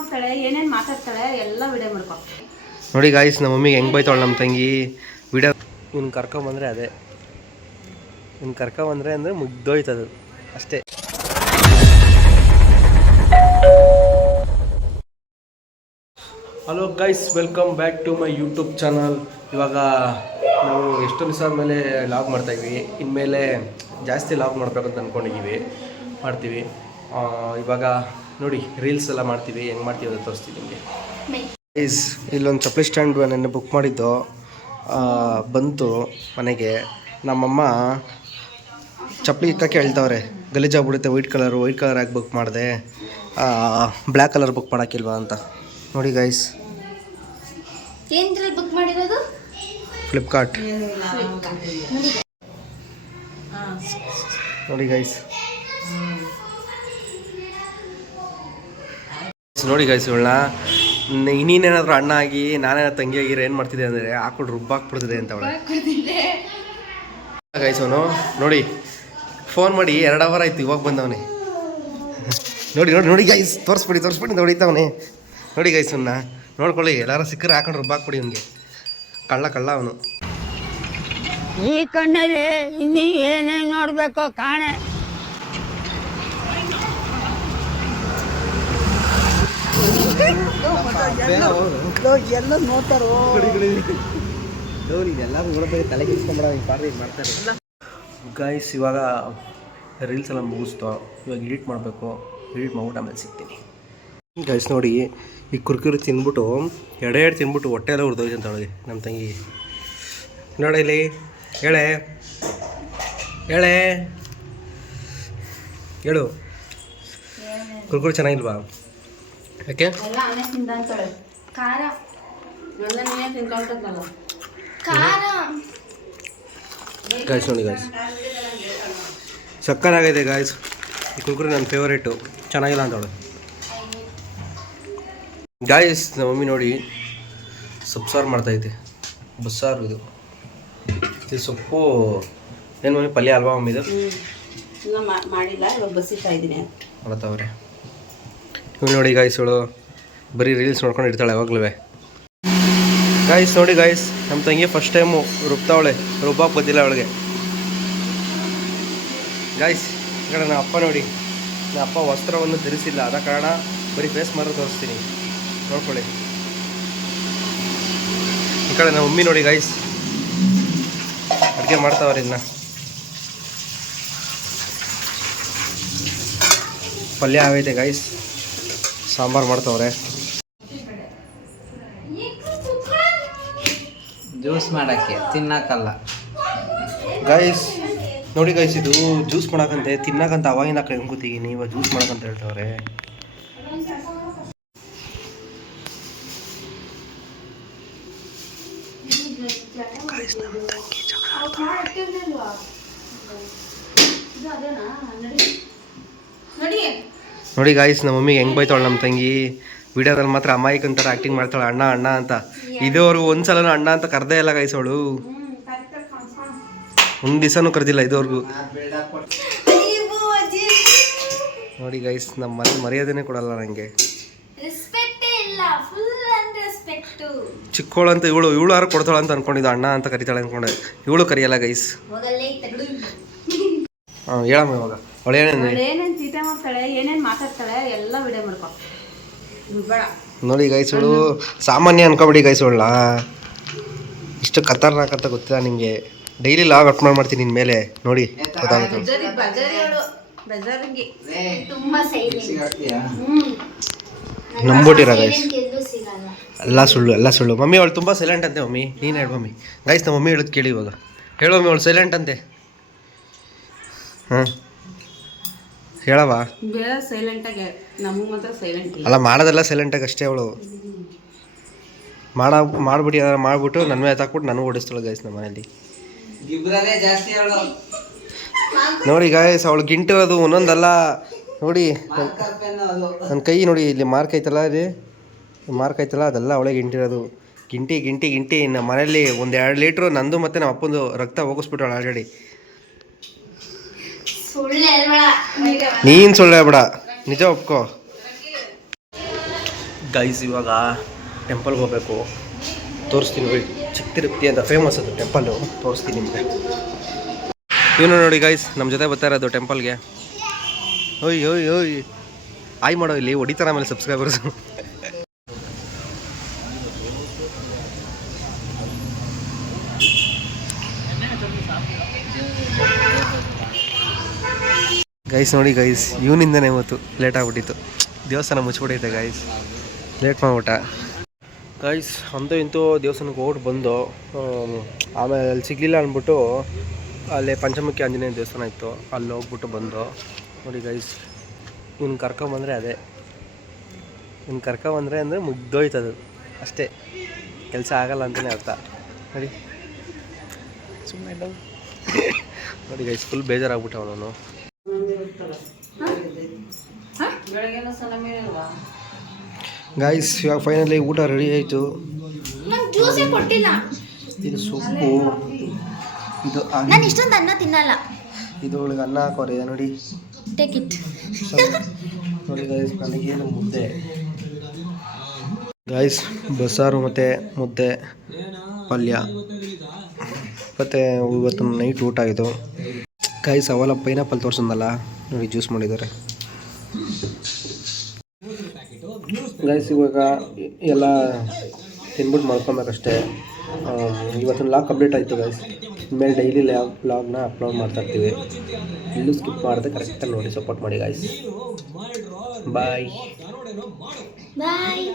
ಮಾಡ್ತಾಳೆ, ಏನೇನು ಮಾತಾಡ್ತಾಳೆ ಎಲ್ಲ ವಿಡಿಯೋ ಮಾಡ್ಕೊ. ನೋಡಿ ಗಾಯ್ಸ್, ನಮ್ಮ ಮಮ್ಮಿಗೆ ಹೆಂಗೆ ಬೈತಾಳೆ ನಮ್ಮ ತಂಗಿ ವಿಡಿಯೋ. ಇವ್ನು ಕರ್ಕೊಂಬಂದರೆ ಅದೇ, ಇವ್ನು ಕರ್ಕೊಂಬಂದರೆ ಅಂದರೆ ಮುಗ್ದೋಯ್ತದು ಅಷ್ಟೇ. Hello guys, welcome back to my YouTube channel. ಇವಾಗ ನಾವು ಎಷ್ಟೊಂದು ದಿವಸ ಮೇಲೆ ಲಾಗ್ ಮಾಡ್ತಾಯಿದ್ವಿ. ಇನ್ಮೇಲೆ ಜಾಸ್ತಿ ಲಾಗ್ ಮಾಡಬೇಕಂತ ಮಾಡ್ತೀವಿ. ಇವಾಗ ನೋಡಿ ರೀಲ್ಸ್ ಎಲ್ಲ ಮಾಡ್ತೀವಿ. ಹೆಂಗೆ ಮಾಡ್ತೀವಿ ಅಂತ ತೋರಿಸ್ತೀವಿ ನಿಮಗೆ. ಗೈಸ್, ಇಲ್ಲೊಂದು ಚಪ್ಪಲಿ ಸ್ಟ್ಯಾಂಡ್ ನೆನ್ನೆ ಬುಕ್ ಮಾಡಿದ್ದು ಬಂತು ಮನೆಗೆ. ನಮ್ಮಮ್ಮ ಚಪ್ಪಲಿ ಇಕ್ಕಕ್ಕೆ ಹೇಳ್ತವ್ರೆ, ಗಲೀಜಾಗ್ಬಿಡುತ್ತೆ, ವೈಟ್ ಕಲರ್ ಆಗಿ ಬುಕ್ ಮಾಡಿದೆ, ಬ್ಲ್ಯಾಕ್ ಕಲರ್ ಬುಕ್ ಮಾಡೋಕ್ಕಿಲ್ವಾ ಅಂತ. ನೋಡಿ ಗೈಸ್, ಏನ್ರಲ್ಲಿ ಬುಕ್ ಮಾಡಿರೋದು? ಫ್ಲಿಪ್ಕಾರ್ಟ್. ನೋಡಿ ಗೈಸ್, ಇವಳನ್ನ ಇನ್ನೇನಾದರೂ ಅಣ್ಣ ಆಗಿ ನಾನೇನಾದ್ರು ತಂಗಿ ಆಗಿರೋ ಏನು ಮಾಡ್ತಿದ್ದೆ ಅಂದರೆ ಹಾಕೊಂಡು ರುಬ್ಬಾಕ್ಬಿಡ್ತಿದೆ ಅಂತ ಅವಳೆ. ಗೈಸ್, ಅವನು ನೋಡಿ ಫೋನ್ ಮಾಡಿ 2 ಅವರ್ ಆಯ್ತು, ಇವಾಗ ಬಂದವನೇ. ನೋಡಿ ಗೈಸ್, ತೋರಿಸ್ಬಿಡಿ ಅಂತ ಹೊಡಿತಾವನೆ. ನೋಡಿ ಗೈಸ್, ಅವನ್ನ ನೋಡ್ಕೊಳ್ಳಿ, ಎಲ್ಲಾರು ಸಿಕ್ಕರೆ ಹಾಕೊಂಡು ರುಬ್ಬಾಕ್ಬಿಡಿ ಅವನಿಗೆ. ಕಳ್ಳ ಅವನು. ಈ ಕಣ್ಣಲ್ಲಿ ಇನ್ನೀ ಏನೇನು ನೋಡ್ಬೇಕೋ ಕಾಣೆ. ಎಲ್ಲ ನೋಡ್ತಾರೋ ತಲೆ ಮಾಡ್ತಾರೆ. ಗೈಸ್, ಇವಾಗ ರೀಲ್ಸ್ ಎಲ್ಲ ಮುಗಿಸ್ತು. ಇವಾಗ ಎಡಿಟ್ ಮಾಡಬೇಕು. ಎಡಿಟ್ ಮಾಡ್ಬಿಟ್ಟು ಆಮೇಲೆ ಸಿಗ್ತೀನಿ. ಗೈಸ್ ನೋಡಿ, ಈ ಕುರ್ಕುರಿ ತಿಂದ್ಬಿಟ್ಟು ಎಡೆ ತಿಂದ್ಬಿಟ್ಟು ಹೊಟ್ಟೆ ಎಲ್ಲ ಉರ್ದೋಯ್ತು ಅಂತ ಅವಳಿಗೆ, ನಮ್ಮ ತಂಗಿ. ನೋಡಿ ಇಲ್ಲಿ, ಹೇಳು ಕುರ್ಕುರಿ ಚೆನ್ನಾಗಿಲ್ವಾ? ಯಾಕೆ? ಗಾಯ್ಸ್ ನೋಡಿ ಗಾಯ್ಸ್, ಸಕ್ಕತ್ತಾಗೈತೆ ಗಾಯ್ಸ್. ಈ ಕುರ್ಕುರಿ ನನ್ನ ಫೇವರೇಟು. ಚೆನ್ನಾಗಿಲ್ಲ ಅಂತವಳು. ಗಾಯ್ಸ್, ನಮ್ಮ ಮಮ್ಮಿ ನೋಡಿ ಸೊಪ್ಪು ಮಾಡ್ತಾಯಿದ್ದೆ. ಬಸ್ಸಾರು ಇದು ಸೊಪ್ಪು. ಏನು ಮಮ್ಮಿ, ಪಲ್ಯ ಅಲ್ವಾ ಮಮ್ಮಿ? ಇದು ಮಾಡಿಲ್ಲ, ಇವಾಗ ಬಸಿತಾ ಇದ್ದೀನಿ ಮಾಡತ್ತವ್ರೆ. ಇವ್ನು ನೋಡಿ ಗಾಯ್ಸ್, ಇವಳು ಬರೀ ರೀಲ್ಸ್ ನೋಡ್ಕೊಂಡು ಇರ್ತಾಳೆ ಯಾವಾಗಲೂ. ಗಾಯ್ಸ್ ನೋಡಿ ಗಾಯ್ಸ್, ನಮ್ಮ ತಂಗಿ ಫಸ್ಟ್ ಟೈಮು ರುಬ್ತಾವಳೆ. ರುಬ್ಬಾಕ್ ಗೊತ್ತಿಲ್ಲ ಅವಳಿಗೆ. ಗಾಯ್ಸ್, ಈ ಕಡೆ ನಮ್ಮ ಅಪ್ಪ ನೋಡಿ, ನಮ್ಮ ಅಪ್ಪ ವಸ್ತ್ರವನ್ನು ಧರಿಸಿಲ್ಲ, ಆದ ಕಾರಣ ಬರೀ ಫೇಸ್ ಮಾತ್ರ ತೋರಿಸ್ತೀನಿ, ನೋಡ್ಕೊಳ್ಳಿ. ಈ ಕಡೆ ನಮ್ಮ ಮಮ್ಮಿ ನೋಡಿ ಗಾಯ್ಸ್, ಅಡುಗೆ ಮಾಡ್ತಾವ್ರೆ. ಇನ್ನು ಪಲ್ಯ ಆಗೈತೆ ಗಾಯ್ಸ್, ಸಾಂಬಾರು ಮಾಡ್ತಾವ್ರೆ. ಜ್ಯೂಸ್ ಮಾಡೋಕ್ಕೆ, ತಿನ್ನಕ್ಕಲ್ಲ ಗಾಯ್ಸ್. ನೋಡಿ ಗಾಯ್ಸ್, ಇದು ಜ್ಯೂಸ್ ಮಾಡೋಕ್ಕಂತೆ, ತಿನ್ನಕ್ಕಂತ ಅವಾಗಿಂದ ಕೂತಿದ್ದೀನಿ. ಇವಾಗ ಜ್ಯೂಸ್ ಮಾಡೋಕ್ಕಂತ ಹೇಳ್ತವ್ರೆ. ನೋಡಿ ಗಾಯ್ಸ್, ನಮ್ಮ ಮಮ್ಮಿಗೆ ಹೆಂಗೆ ಬೈತಾಳೆ ನಮ್ಮ ತಂಗಿ. ವಿಡಿಯೋದಲ್ಲಿ ಮಾತ್ರ ಅಮಾಯಿಕಂತರ ಆ್ಯಕ್ಟಿಂಗ್ ಮಾಡ್ತಾಳೆ, ಅಣ್ಣ ಅಂತ. ಇದುವರೆಗೂ ಒಂದ್ಸಲನೂ ಅಣ್ಣ ಅಂತ ಕರೆದೇ ಇಲ್ಲ ಗಾಯ್ಸ್ ಅವಳು. ಒಂದು ದಿವಸನೂ ಕರೆದಿಲ್ಲ ಇದುವರೆಗೂ. ನೋಡಿ ಗೈಸ್, ನಮ್ಮ ಮನೆ ಮರ್ಯಾದೆನೇ ಕೊಡಲ್ಲ ನನಗೆ. ಚಿಕ್ಕವಳು ಅಂತ ಇವಳು ಯಾರು ಕೊಡ್ತಾಳೆ ಅಂತ ಅನ್ಕೊಂಡಿದ್ದು, ಅಣ್ಣ ಅಂತ ಕರಿತಾಳೆ ಅನ್ಕೊಂಡೆ. ಇವಳು ಕರಿಯಲ್ಲ ಗೈಸ್. ಹೇಳಮ್ಮ ಇವಾಗ ಅವಳು ಏನೇನು ಚೀಟ ಮಾಡ್ತಾಳೆ, ಏನೇನು ಮಾತಾಡ್ತಾಳೆ ಎಲ್ಲ ವಿಡಿಯೋ ಮಾಡ್ಕೊ. ನೋಡಿ ಗೈಸ್, ಇವಳು ಸಾಮಾನ್ಯ ಅನ್ಕೊಬಿಡಿ ಗೈಸ್. ಅವಳ ಇಷ್ಟು ಖತರ್ನಾಕ್ ಅಂತ ಗೊತ್ತಿಲ್ಲ ನಿಮಗೆ. ಡೈಲಿ ಲಾಗ್ ಅಪ್ಲೋಡ್ ಮಾಡ್ತೀನಿ ನಿನ್ನ ಮೇಲೆ, ನೋಡಿ ಗೊತ್ತಾಗುತ್ತೆ. ನಂಬೋಟಿರ ಗೈಸ್, ಎಲ್ಲ ಸುಳ್ಳು. ಮಮ್ಮಿ ಅವಳು ತುಂಬ ಸೈಲೆಂಟ್ ಅಂತೆ. ಮಮ್ಮಿ ನೀನು ಹೇಳು ಮಮ್ಮಿ. ಗೈಸ್, ನಮ್ಮ ಮಮ್ಮಿ ಹೇಳೋದು ಕೇಳಿ ಇವಾಗ. ಹೇಳು ಮಮ್ಮಿ, ಅವಳು ಸೈಲೆಂಟ್ ಅಂತೆ. ಹಾಂ ಹೇಳವಾ? ಅಲ್ಲ, ಮಾಡೋದೆಲ್ಲ ಸೈಲೆಂಟಾಗಿ ಅಷ್ಟೇ. ಅವಳು ಮಾಡ್ಬಿಟ್ಟು ಏನಾರು ಮಾಡಿಬಿಟ್ಟು ನನ್ನ ಮೇಲೆ ಹಾಕ್ಬಿಟ್ಟು ನನಗೂ ಓಡಿಸ್ತಾಳೆ ಗೈಸ್ ನಮ್ಮ ಮನೇಲಿ. ನೋಡಿ ಗಾಯ್ಸ್, ಅವಳು ಗಿಂಟಿರೋದು ಒಂದೊಂದಲ್ಲ. ನೋಡಿ ನನ್ನ ಕೈ ನೋಡಿ, ಇಲ್ಲಿ ಮಾರ್ಕ್ ಐತಲ್ಲ, ಅದೆಲ್ಲ ಅವಳೇ ಗಿಂಟಿರೋದು. ಗಿಂಟಿ ನಮ್ಮ ಮನೇಲಿ 1-2 ಲೀಟ್ರು ನಂದು ಮತ್ತು ನಮ್ಮ ಅಪ್ಪಂದು ರಕ್ತ ಹೋಗಿಸ್ಬಿಟ್ಟವಳು ಆಲ್ರೆಡಿ. ನೀನು ಸುಳ್ಳು ಹೇಳ್ಬೇಡ, ನಿಜ ಒಪ್ಕೋ. ಗೈಸ್ ಇವಾಗ ಟೆಂಪಲ್ಗೆ ಹೋಗಬೇಕು, ತೋರಿಸ್ತೀನಿ ನೋಡಿ. ಚಿಕ್ಕ ತಿರುಪತಿ ಅಂತ ಫೇಮಸ್ ಅದು ಟೆಂಪಲ್ಲು, ತೋರಿಸ್ತೀನಿ ನಿಮಗೆ. ಇವನು ನೋಡಿ ಗೈಸ್ ನಮ್ಮ ಜೊತೆ ಬರ್ತಾ ಇರೋದು ಟೆಂಪಲ್ಗೆ. ಓಯ್ ಓಯ್ ಓಯ್ ಆಯ್ ಮಾಡೋ, ಇಲ್ಲಿ ಹೊಡಿತಾರೆ ಆಮೇಲೆ ಸಬ್ಸ್ಕ್ರೈಬರ್ಸು. ಗೈಸ್ ನೋಡಿ ಗೈಸ್, ಇವನಿಂದನೇ ಇವತ್ತು ಲೇಟ್ ಆಗಿಬಿಟ್ಟಿತ್ತು, ದೇವಸ್ಥಾನ ಮುಚ್ಚಿಬಿಟ್ಟೈತೆ ಗೈಸ್, ಲೇಟ್ ಮಾಡಿಬಿಟ್ಟ ಗೈಸ್. ಅಂತೂ ಇಂತೂ ದೇವಸ್ಥಾನಕ್ಕೆ ಹೋಗ್ಬಿಟ್ಟು ಬಂದು ಆಮೇಲೆ ಅಲ್ಲಿ ಸಿಗಲಿಲ್ಲ ಅಂದ್ಬಿಟ್ಟು ಅಲ್ಲೇ ಪಂಚಮುಖಿ ಆಂಜನೇಯ ದೇವಸ್ಥಾನ ಇತ್ತು, ಅಲ್ಲಿ ಹೋಗ್ಬಿಟ್ಟು ಬಂದು ನೋಡಿ ಗೈಸ್. ಇವ್ನು ಕರ್ಕೊಂಬಂದರೆ ಅದೇ, ಇವ್ನು ಕರ್ಕೊಂಬಂದರೆ ಅಂದರೆ ಮುಗ್ದೋಯ್ತದು ಅಷ್ಟೇ, ಕೆಲಸ ಆಗಲ್ಲ ಅಂತಲೇ ಅರ್ಥ. ನೋಡಿ ಸುಮ್ಮನೆ ನೋಡಿ ಗೈಸ್, ಫುಲ್ ಬೇಜಾರಾಗ್ಬಿಟ್ಟ ಅವನು. ಗೈಸ್ ಇವಾಗ ಫೈನಲಿ ಊಟ ರೆಡಿ ಆಯಿತು. ಇದು ಸೊಪ್ಪು, ಇದು ನಾನು ಇಷ್ಟೊಂದು ಅನ್ನ ತಿನ್ನಲ್ಲ. ಇದು ಒಳಗೆ ಅನ್ನ ಹಾಕೋರೆ ನೋಡಿ, ಟೇಕ್ ಇಟ್. ನೋಡಿ ಗೈಸ್, ನನಗೇನು ಮುದ್ದೆ ಗೈಸ್, ಬಸ್ಸಾರು ಮತ್ತು ಮುದ್ದೆ ಪಲ್ಯ, ಮತ್ತು ಇವತ್ತು ನೈಟ್ ಊಟ ಇದು ಗೈಸ್. ಅವೆಲ್ಲ ಪೈನಾಪಲ್ ತೋರಿಸೋದಲ್ಲ ನೋಡಿ, ಜ್ಯೂಸ್ ಮಾಡಿದ್ದಾರೆ ಗೈಸ್. ಇವಾಗ ಎಲ್ಲ ತಿನ್ಬಿಟ್ಟು ಮಾಡ್ಕೊಬೇಕಷ್ಟೇ. ಇವತ್ತಿನ ಲಾಗ್ ಕಂಪ್ಲೀಟ್ ಆಯಿತು ಗೈಸ್. ಇನ್ಮೇಲೆ ಡೈಲಿ ಲಾಗ್ನ ಅಪ್ಲೋಡ್ ಮಾಡ್ತಾ ಇರ್ತೀವಿ, ಇಲ್ಲೂ ಸ್ಕಿಪ್ ಮಾಡಿದೆ ಕರೆಕ್ಟಾಗಿ ನೋಡಿ, ಸಪೋರ್ಟ್ ಮಾಡಿ ಗೈಸ್. ಬಾಯ್ ಬಾಯ್.